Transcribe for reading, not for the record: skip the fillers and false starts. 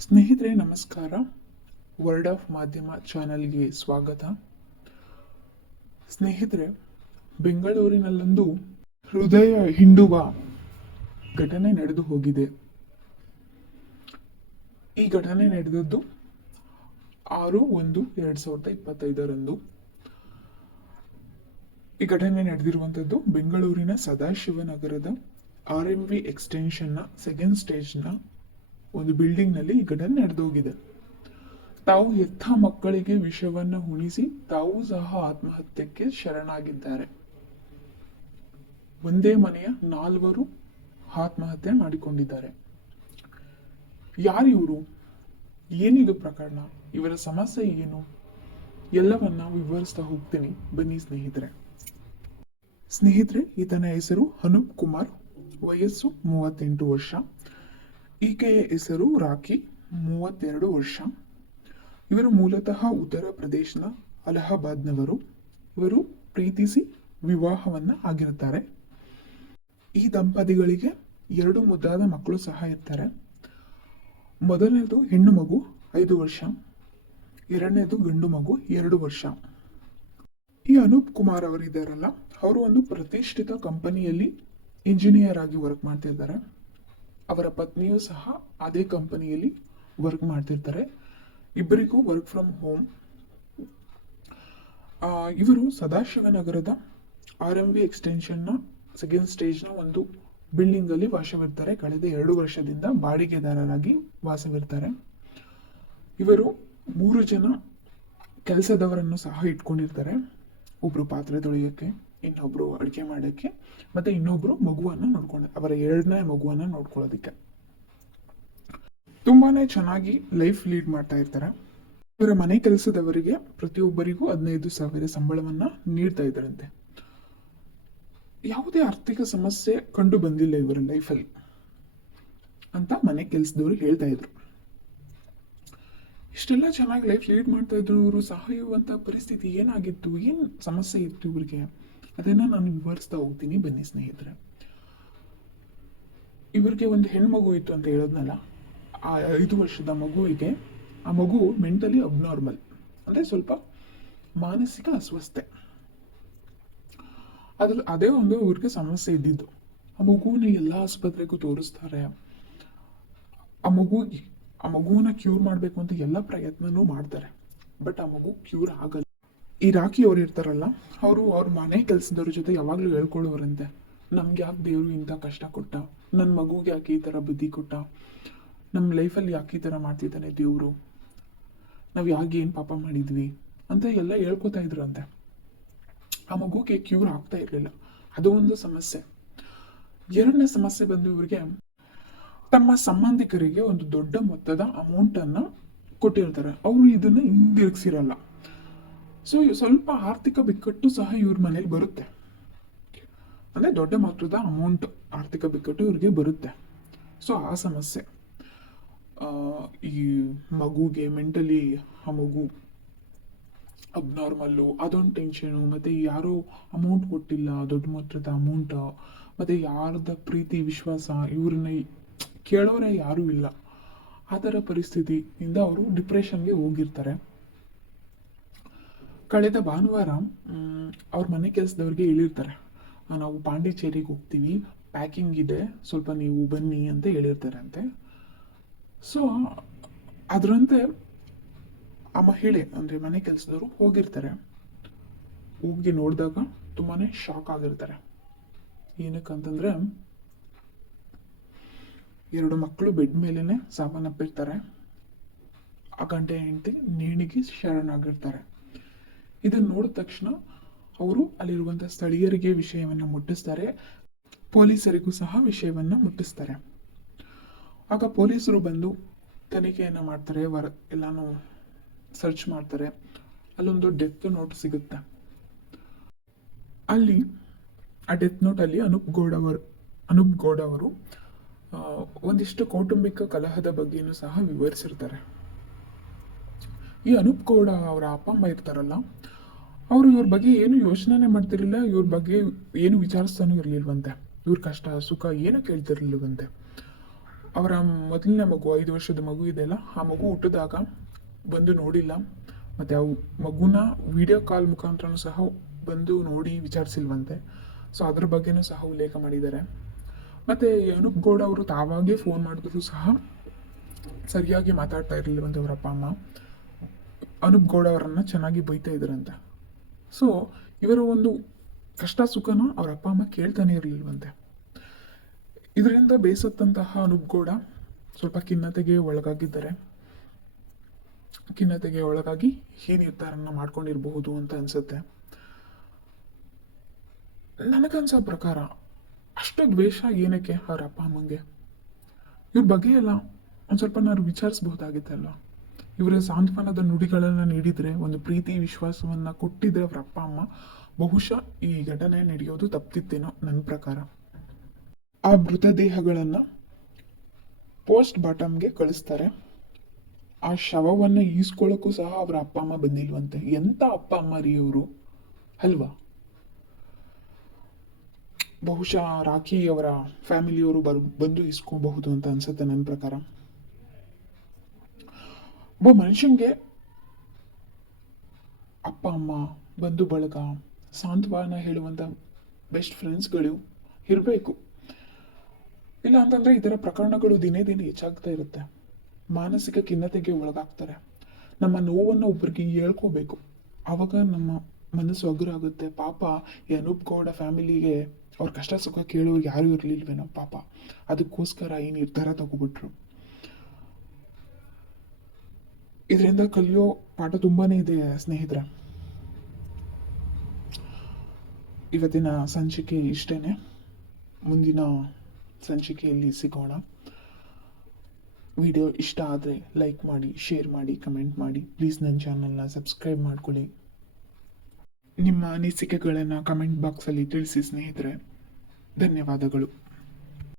ಸ್ನೇಹಿತರೆ ನಮಸ್ಕಾರ. Word of ಮಾಧ್ಯಮ ಚಾನೆಲ್ಗೆ ಸ್ವಾಗತ. ಸ್ನೇಹಿತರೆ, ಬೆಂಗಳೂರಿನಲ್ಲೊಂದು ಹೃದಯ ಹಿಂಡುವ ಘಟನೆ ನಡೆದು ಹೋಗಿದೆ. ಈ ಘಟನೆ ನಡೆದದ್ದು 6/1/2025 ಈ ಘಟನೆ ನಡೆದಿರುವಂಥದ್ದು ಬೆಂಗಳೂರಿನ ಸದಾಶಿವನಗರದ RMV ಎಕ್ಸ್ಟೆನ್ಷನ್ನ ಸೆಕೆಂಡ್ ಸ್ಟೇಜ್ನ ಒಂದು ಬಿಲ್ಡಿಂಗ್ನಲ್ಲಿ ಈ ಘಟನೆ ನಡೆದೋಗಿದೆ. ತಾವು ಹೆತ್ತ ಮಕ್ಕಳಿಗೆ ವಿಷವನ್ನು ಉಣಿಸಿ ತಾವು ಸಹ ಆತ್ಮಹತ್ಯೆಗೆ ಶರಣಾಗಿದ್ದಾರೆ. ಒಂದೇ ಮನೆಯ 4 ಆತ್ಮಹತ್ಯೆ ಮಾಡಿಕೊಂಡಿದ್ದಾರೆ. ಯಾರಿವರು? ಏನಿದು ಪ್ರಕರಣ? ಇವರ ಸಮಸ್ಯೆ ಏನು? ಎಲ್ಲವನ್ನ ವಿವರಿಸ್ತಾ ಹೋಗ್ತೀನಿ, ಬನ್ನಿ ಸ್ನೇಹಿತರೆ. ಈತನ ಹೆಸರು ಅನೂಪ್ ಕುಮಾರ್, ವಯಸ್ಸು 38 ವರ್ಷ. ಈಕೆಯ ಹೆಸರು ರಾಖಿ, 32 ವರ್ಷ. ಇವರು ಮೂಲತಃ ಉತ್ತರ ಪ್ರದೇಶನ ಅಲಹಾಬಾದ್ನವರು. ಇವರು ಪ್ರೀತಿಸಿ ವಿವಾಹವನ್ನ ಆಗಿರುತ್ತಾರೆ. ಈ ದಂಪತಿಗಳಿಗೆ 2 ಮುದ್ದಾದ ಮಕ್ಕಳು ಸಹ ಇರ್ತಾರೆ. ಮೊದಲನೇದು ಹೆಣ್ಣು ಮಗು 5 ವರ್ಷ, ಎರಡನೇದು ಗಂಡು ಮಗು 2 ವರ್ಷ. ಈ ಅನೂಪ್ ಕುಮಾರ್ ಅವರಿದ್ದಾರಲ್ಲ, ಅವರು ಒಂದು ಪ್ರತಿಷ್ಠಿತ ಕಂಪನಿಯಲ್ಲಿ ಇಂಜಿನಿಯರ್ ಆಗಿ ವರ್ಕ್ ಮಾಡ್ತಿದ್ದಾರೆ. ಅವರ ಪತ್ನಿಯೂ ಸಹ ಅದೇ ಕಂಪನಿಯಲ್ಲಿ ವರ್ಕ್ ಮಾಡ್ತಿರ್ತಾರೆ. ಇಬ್ಬರಿಗೂ ವರ್ಕ್ ಫ್ರಮ್ ಹೋಮ್. ಇವರು ಸದಾಶಿವನಗರದ RMV ಎಕ್ಸ್ಟೆನ್ಷನ್ನ ಸೆಕೆಂಡ್ ಸ್ಟೇಜ್ನ ಒಂದು ಬಿಲ್ಡಿಂಗ್ ಅಲ್ಲಿ ವಾಸವಿರ್ತಾರೆ. ಕಳೆದ 2 ವರ್ಷದಿಂದ ಬಾಡಿಗೆದಾರರಾಗಿ ವಾಸವಿರ್ತಾರೆ. ಇವರು 3 ಜನ ಕೆಲಸದವರನ್ನು ಸಹ ಇಟ್ಕೊಂಡಿರ್ತಾರೆ. ಒಬ್ರು ಪಾತ್ರೆ ತೊಳೆಯೋಕ್ಕೆ, ಇನ್ನೊಬ್ರು ಅಡುಗೆ ಮಾಡೋಕ್ಕೆ, ಮತ್ತೆ ಇನ್ನೊಬ್ರು ಮಗುವನ್ನ ಅವರ 2ನೇ ಮಗುವನ್ನ ನೋಡ್ಕೊಳ್ಳೋದಕ್ಕೆ. ತುಂಬಾನೇ ಚೆನ್ನಾಗಿ ಲೈಫ್ ಲೀಡ್ ಮಾಡ್ತಾ ಇರ್ತಾರೆ. ಇವರ ಮನೆ ಕೆಲಸದವರಿಗೆ ಪ್ರತಿಯೊಬ್ಬರಿಗೂ 15,000 ಸಂಬಳವನ್ನ ನೀಡ್ತಾ ಇದ್ದಾರಂತೆ. ಯಾವುದೇ ಆರ್ಥಿಕ ಸಮಸ್ಯೆ ಕಂಡು ಬಂದಿಲ್ಲ ಇವರ ಲೈಫಲ್ಲಿ ಅಂತ ಮನೆ ಕೆಲಸದವರು ಹೇಳ್ತಾ ಇದ್ರು. ಇಷ್ಟೆಲ್ಲ ಚೆನ್ನಾಗಿ ಲೈಫ್ ಲೀಡ್ ಮಾಡ್ತಾ ಇದ್ರು. ಇವರು ಸಾಯುವಂತ ಪರಿಸ್ಥಿತಿ ಏನಾಗಿತ್ತು, ಏನ್ ಸಮಸ್ಯೆ ಇತ್ತು ಇವರಿಗೆ, ಅದನ್ನ ನಾನು ವಿವರಿಸ್ತಾ ಹೋಗ್ತೀನಿ, ಬನ್ನಿ ಸ್ನೇಹಿತರೆ. ಇವರಿಗೆ ಒಂದು ಹೆಣ್ಮಗು ಇತ್ತು ಅಂತ ಹೇಳೋದ್ನಲ್ಲ, ಆ 5 ವರ್ಷದ ಮಗುವಿಗೆ, ಆ ಮಗು ಮೆಂಟಲಿ ಅಬ್ನಾರ್ಮಲ್, ಅಂದ್ರೆ ಸ್ವಲ್ಪ ಮಾನಸಿಕ ಅಸ್ವಸ್ಥೆ. ಅದೇ ಒಂದು ಇವ್ರಿಗೆ ಸಮಸ್ಯೆ ಇದ್ದಿದ್ದು. ಆ ಮಗುವಿನ ಎಲ್ಲ ಆಸ್ಪತ್ರೆಗೂ ತೋರಿಸ್ತಾರೆ. ಆ ಮಗುವನ್ನ ಕ್ಯೂರ್ ಮಾಡ್ಬೇಕು ಅಂತ ಎಲ್ಲ ಪ್ರಯತ್ನನೂ ಮಾಡ್ತಾರೆ. ಬಟ್ ಆ ಮಗು ಕ್ಯೂರ್ ಆಗಲ್ಲ. ಈ ರಾಖಿ ಅವ್ರು ಇರ್ತಾರಲ್ಲ, ಅವ್ರ ಮನೆ ಕೆಲಸದವ್ರ ಜೊತೆ ಯಾವಾಗ್ಲೂ ಹೇಳ್ಕೊಳ್ಳೋರಂತೆ, ನಮ್ಗೆ ಯಾಕೆ ದೇವ್ರು ಇಂಥ ಕಷ್ಟ ಕೊಟ್ಟ, ನನ್ನ ಮಗುಗೆ ಯಾಕೆ ಈ ತರ ಬುದ್ಧಿ ಕೊಟ್ಟ, ನಮ್ಮ ಲೈಫಲ್ಲಿ ಯಾಕೆ ಈ ತರ ಮಾಡ್ತಿದ್ದಾನೆ ದೇವ್ರು, ನಾವ್ ಯಾಕೆ ಏನ್ ಪಾಪ ಮಾಡಿದ್ವಿ ಅಂತ ಎಲ್ಲ ಹೇಳ್ಕೊತಾ ಇದ್ರಂತೆ. ಆ ಮಗುಗೆ ಕ್ಯೂರ್ ಆಗ್ತಾ ಇರ್ಲಿಲ್ಲ. ಅದು ಒಂದು ಸಮಸ್ಯೆ. 2ನೇ ಸಮಸ್ಯೆ ಬಂದು ಇವ್ರಿಗೆ ತಮ್ಮ ಸಂಬಂಧಿಕರಿಗೆ ಒಂದು ದೊಡ್ಡ ಮೊತ್ತದ ಅಮೌಂಟ್ ಅನ್ನ ಕೊಟ್ಟಿರ್ತಾರೆ. ಅವರು ಇದನ್ನ ಹಿಂದಿರುಗಿಸಿರಲ್ಲ. ಸೊ ಸ್ವಲ್ಪ ಆರ್ಥಿಕ ಬಿಕ್ಕಟ್ಟು ಸಹ ಇವ್ರ ಮನೇಲಿ ಬರುತ್ತೆ. ಅಂದ್ರೆ ದೊಡ್ಡ ಮೊತ್ತದ ಅಮೌಂಟ್, ಆರ್ಥಿಕ ಬಿಕ್ಕಟ್ಟು ಇವ್ರಿಗೆ ಬರುತ್ತೆ. ಸೊ ಆ ಸಮಸ್ಯೆ, ಈ ಮಗುಗೆ ಮೆಂಟಲಿ ಆ ಮಗು ಅಬ್ನಾರ್ಮಲ್ಲು, ಅದೊಂದು ಟೆನ್ಷನು. ಮತ್ತೆ ಯಾರೋ ಅಮೌಂಟ್ ಕೊಟ್ಟಿಲ್ಲ, ದೊಡ್ಡ ಮೊತ್ತದ ಅಮೌಂಟ್, ಮತ್ತೆ ಯಾರದ ಪ್ರೀತಿ ವಿಶ್ವಾಸ ಇವ್ರನ್ನ ಕೇಳೋರೆ ಯಾರೂ ಇಲ್ಲ. ಆ ಥರ ಪರಿಸ್ಥಿತಿಯಿಂದ ಅವರು ಡಿಪ್ರೆಷನ್ಗೆ ಹೋಗಿರ್ತಾರೆ. ಕಳೆದ ಭಾನುವಾರ ಅವ್ರ ಮನೆ ಕೆಲಸದವ್ರಿಗೆ ಹೇಳಿರ್ತಾರೆ, ನಾವು ಪಾಂಡಿಚೇರಿಗೆ ಹೋಗ್ತೀವಿ, ಪ್ಯಾಕಿಂಗ್ ಇದೆ, ಸ್ವಲ್ಪ ನೀವು ಬನ್ನಿ ಅಂತ ಹೇಳಿರ್ತಾರೆ ಅಂತೆ. ಸೊ ಅದರಂತೆ ಆ ಮಹಿಳೆ ಅಂದ್ರೆ ಮನೆ ಕೆಲಸದವರು ಹೋಗಿರ್ತಾರೆ. ಹೋಗಿ ನೋಡಿದಾಗ ತುಂಬಾನೇ ಶಾಕ್ ಆಗಿರ್ತಾರೆ. ಏನಕ್ಕಂತಂದ್ರೆ 2 ಮಕ್ಕಳು ಬೆಡ್ ಮೇಲೇನೆ ಸಾವನ್ನಪ್ಪಿರ್ತಾರೆ. ಆ ಗಂಟೆ ಹೆಂಡತಿ ನೇಣಿಗೆ ಶರಣಾಗಿರ್ತಾರೆ. ಇದನ್ನ ನೋಡಿದ ತಕ್ಷಣ ಅವರು ಅಲ್ಲಿರುವಂತಹ ಸ್ಥಳೀಯರಿಗೆ ವಿಷಯವನ್ನ ಮುಟ್ಟಿಸ್ತಾರೆ, ಪೊಲೀಸರಿಗೂ ಸಹ ವಿಷಯವನ್ನ ಮುಟ್ಟಿಸ್ತಾರೆ. ಆಗ ಪೊಲೀಸರು ಬಂದು ತನಿಖೆಯನ್ನ ಮಾಡ್ತಾರೆ, ಎಲ್ಲಾನು ಸರ್ಚ್ ಮಾಡ್ತಾರೆ. ಅಲ್ಲೊಂದು ಡೆತ್ ನೋಟ್ ಸಿಗುತ್ತೆ. ಅಲ್ಲಿ ಆ ಡೆತ್ ನೋಟ್ ಅಲ್ಲಿ ಅನೂಪ್ ಗೌಡ ಅವರು ಒಂದಿಷ್ಟು ಕೌಟುಂಬಿಕ ಕಲಹದ ಬಗ್ಗೆನೂ ಸಹ ವಿವರಿಸಿರ್ತಾರೆ. ಈ ಅನೂಪ್ ಗೌಡ ಅವರ ಅಪ್ಪ ಅಮ್ಮ ಇರ್ತಾರಲ್ಲ, ಅವರು ಇವ್ರ ಬಗ್ಗೆ ಏನು ಯೋಚನೆ ಮಾಡ್ತಿರ್ಲಿಲ್ಲ, ಇವ್ರ ಬಗ್ಗೆ ಏನು ವಿಚಾರಿಸ್ತಾನೂ ಇರ್ಲಿಲ್ವಂತೆ. ಇವ್ರ ಕಷ್ಟ ಸುಖ ಏನು ಕೇಳ್ತಿರ್ಲಿಲ್ವಂತೆ. ಅವರ ಮೊದಲನೇ ಮಗು 5 ವರ್ಷದ ಮಗು ಇದೆಯಲ್ಲ, ಆ ಮಗು ಹುಟ್ಟಿದಾಗ ಬಂದು ನೋಡಿಲ್ಲ, ಮತ್ತು ಆ ಮಗುನ ವಿಡಿಯೋ ಕಾಲ್ ಮುಖಾಂತರನೂ ಸಹ ಬಂದು ನೋಡಿ ವಿಚಾರಿಸಿಲ್ವಂತೆ. ಸೊ ಅದ್ರ ಬಗ್ಗೆನೂ ಸಹ ಉಲ್ಲೇಖ ಮಾಡಿದ್ದಾರೆ. ಮತ್ತು ಅನೂಪ್ ಗೌಡ ಅವರು ತಾವಾಗೇ ಫೋನ್ ಮಾಡಿದ್ರು ಸಹ ಸರಿಯಾಗಿ ಮಾತಾಡ್ತಾ ಇರಲಿಲ್ಲವಂತೆ ಅವರ ಅಪ್ಪ ಅಮ್ಮ. ಅನೂಪ್ ಗೌಡ ಅವರನ್ನು ಚೆನ್ನಾಗಿ ಬೈತಾ ಇದ್ರಂತೆ. ಸೊ ಇವರ ಒಂದು ಕಷ್ಟ ಸುಖನ ಅವ್ರ ಅಪ್ಪ ಅಮ್ಮ ಕೇಳ್ತಾನೆ ಇರಲಿಲ್ವಂತೆ. ಇದರಿಂದ ಬೇಸತ್ತಂತಹ ಅನೂಪ್ ಗೌಡ ಸ್ವಲ್ಪ ಖಿನ್ನತೆಗೆ ಒಳಗಾಗಿದ್ದಾರೆ. ಖಿನ್ನತೆಗೆ ಒಳಗಾಗಿ ಈ ನಿರ್ಧಾರನ ಮಾಡ್ಕೊಂಡಿರಬಹುದು ಅಂತ ಅನ್ಸುತ್ತೆ. ನನಗನ್ಸೋ ಪ್ರಕಾರ ಅಷ್ಟು ದ್ವೇಷ ಏನಕ್ಕೆ ಅವ್ರ ಅಪ್ಪ ಅಮ್ಮಂಗೆ? ಇವ್ರ ಬಗ್ಗೆ ಎಲ್ಲ ಒಂದು ಸ್ವಲ್ಪ ನಾನು ವಿಚಾರಿಸ್ಬಹುದಾಗಿತ್ತಲ್ವ. ಇವರ ಸಾಂತ್ವನದ ನುಡಿಗಳನ್ನು ನೀಡಿದರೆ, ಒಂದು ಪ್ರೀತಿ ವಿಶ್ವಾಸವನ್ನು ಕೊಟ್ಟಿದ್ರೆ ಅವ್ರ ಅಪ್ಪ ಅಮ್ಮ, ಬಹುಶಃ ಈ ಘಟನೆ ನಡೆಯೋದು ತಪ್ತಿತ್ತೇನೋ ನನ್ನ ಪ್ರಕಾರ. ಆ ಮೃತದೇಹಗಳನ್ನು ಪೋಸ್ಟ್ ಬಾಟಮ್ಗೆ ಕಳಿಸ್ತಾರೆ. ಆ ಶವವನ್ನು ಈಸ್ಕೊಳ್ಳೋಕ್ಕೂ ಸಹ ಅವರ ಅಪ್ಪ ಅಮ್ಮ ಬಂದಿಲ್ವಂತೆ. ಎಂಥ ಅಪ್ಪ ಅಮ್ಮ ರೀ ಅವರು, ಅಲ್ವಾ? ಬಹುಶಃ ರಾಖಿ ಅವರ ಫ್ಯಾಮಿಲಿಯವರು ಬಂದು ಇಸ್ಕೋಬಹುದು ಅಂತ ಅನ್ಸುತ್ತೆ ನನ್ನ ಪ್ರಕಾರ. ಒಬ್ಬ ಮನುಷ್ಯನಿಗೆ ಅಪ್ಪ ಅಮ್ಮ, ಬಂಧು ಬಳಗ, ಸಾಂತ್ವನ ಹೇಳುವಂಥ ಬೆಸ್ಟ್ ಫ್ರೆಂಡ್ಸ್ಗಳು ಇರಬೇಕು. ಇಲ್ಲ ಅಂತಂದರೆ ಈ ಥರ ಪ್ರಕರಣಗಳು ದಿನೇ ದಿನೇ ಹೆಚ್ಚಾಗ್ತಾ ಇರುತ್ತೆ. ಮಾನಸಿಕ ಖಿನ್ನತೆಗೆ ಒಳಗಾಗ್ತಾರೆ. ನಮ್ಮ ನೋವನ್ನು ಒಬ್ಬರಿಗೆ ಹೇಳ್ಕೋಬೇಕು, ಆವಾಗ ನಮ್ಮ ಮನಸ್ಸು ಹಗುರ ಆಗುತ್ತೆ. ಪಾಪ ಈ ಅನೂಪ್ ಗೌಡ ಫ್ಯಾಮಿಲಿಗೆ ಅವ್ರ ಕಷ್ಟ ಸುಖ ಕೇಳೋರು ಯಾರೂ ಇರಲಿಲ್ವೇನೋ ಪಾಪ, ಅದಕ್ಕೋಸ್ಕರ ಈ ನಿರ್ಧಾರ ತಗೋಬಿಟ್ರು. ಇದರಿಂದ ಕಲಿಯೋ ಪಾಠ ತುಂಬಾನೇ ಇದೆ ಸ್ನೇಹಿತರೆ. ಇವತ್ತಿನ ಸಂಚಿಕೆ ಇಷ್ಟೇನೆ. ಮುಂದಿನ ಸಂಚಿಕೆಯಲ್ಲಿ ಸಿಗೋಣ. ವಿಡಿಯೋ ಇಷ್ಟ ಆದರೆ ಲೈಕ್ ಮಾಡಿ, ಶೇರ್ ಮಾಡಿ, ಕಮೆಂಟ್ ಮಾಡಿ. ಪ್ಲೀಸ್ ನನ್ನ ಚಾನಲ್ನ ಸಬ್ಸ್ಕ್ರೈಬ್ ಮಾಡ್ಕೊಳ್ಳಿ. ನಿಮ್ಮ ಅನಿಸಿಕೆಗಳನ್ನು ಕಮೆಂಟ್ ಬಾಕ್ಸಲ್ಲಿ ತಿಳಿಸಿ ಸ್ನೇಹಿತರೆ. ಧನ್ಯವಾದಗಳು.